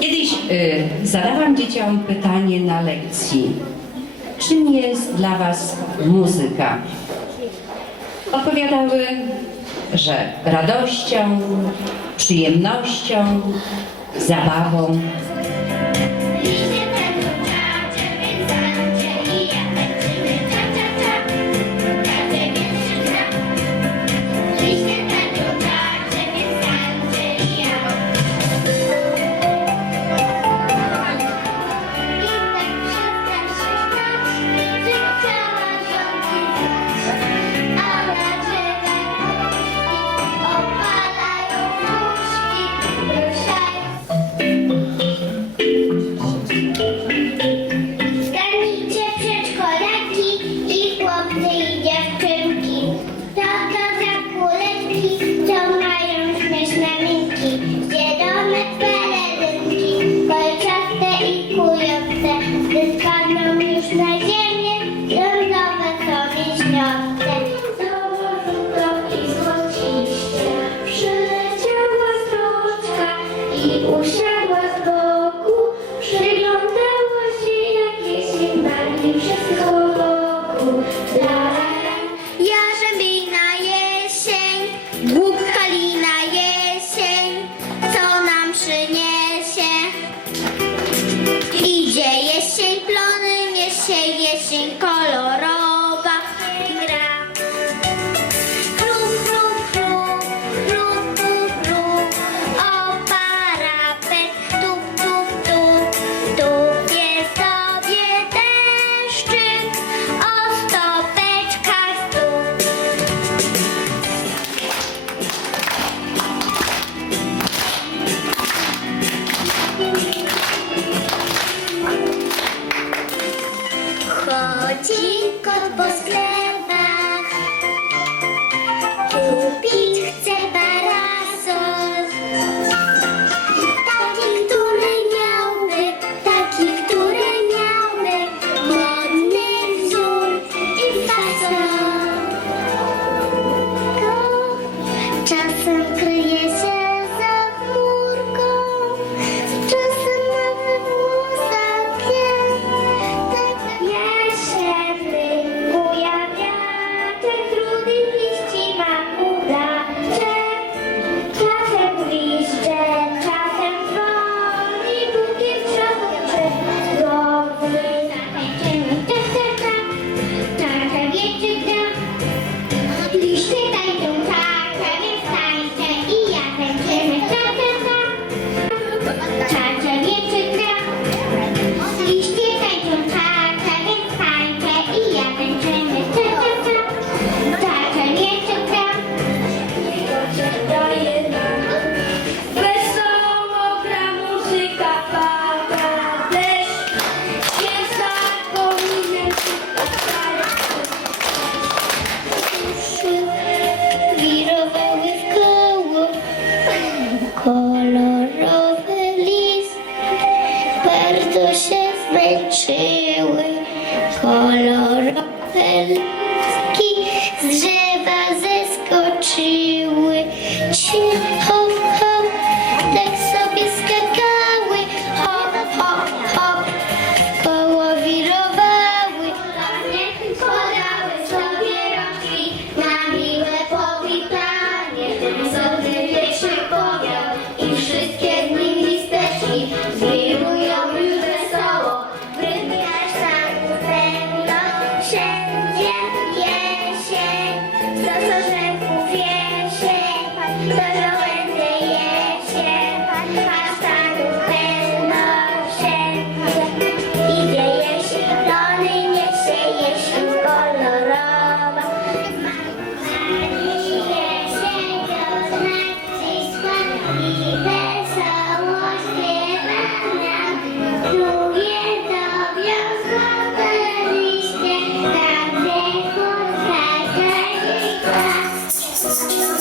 Kiedyś y, zadałam dzieciom pytanie na lekcji. Czym jest dla Was muzyka? Odpowiadały, że radością, przyjemnością, zabawą, Тінько, бо call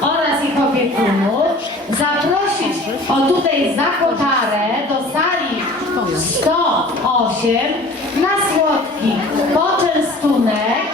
oraz ich opiekunów zaprosić. O tutaj za kotarę do sali 108 na słodki poczęstunek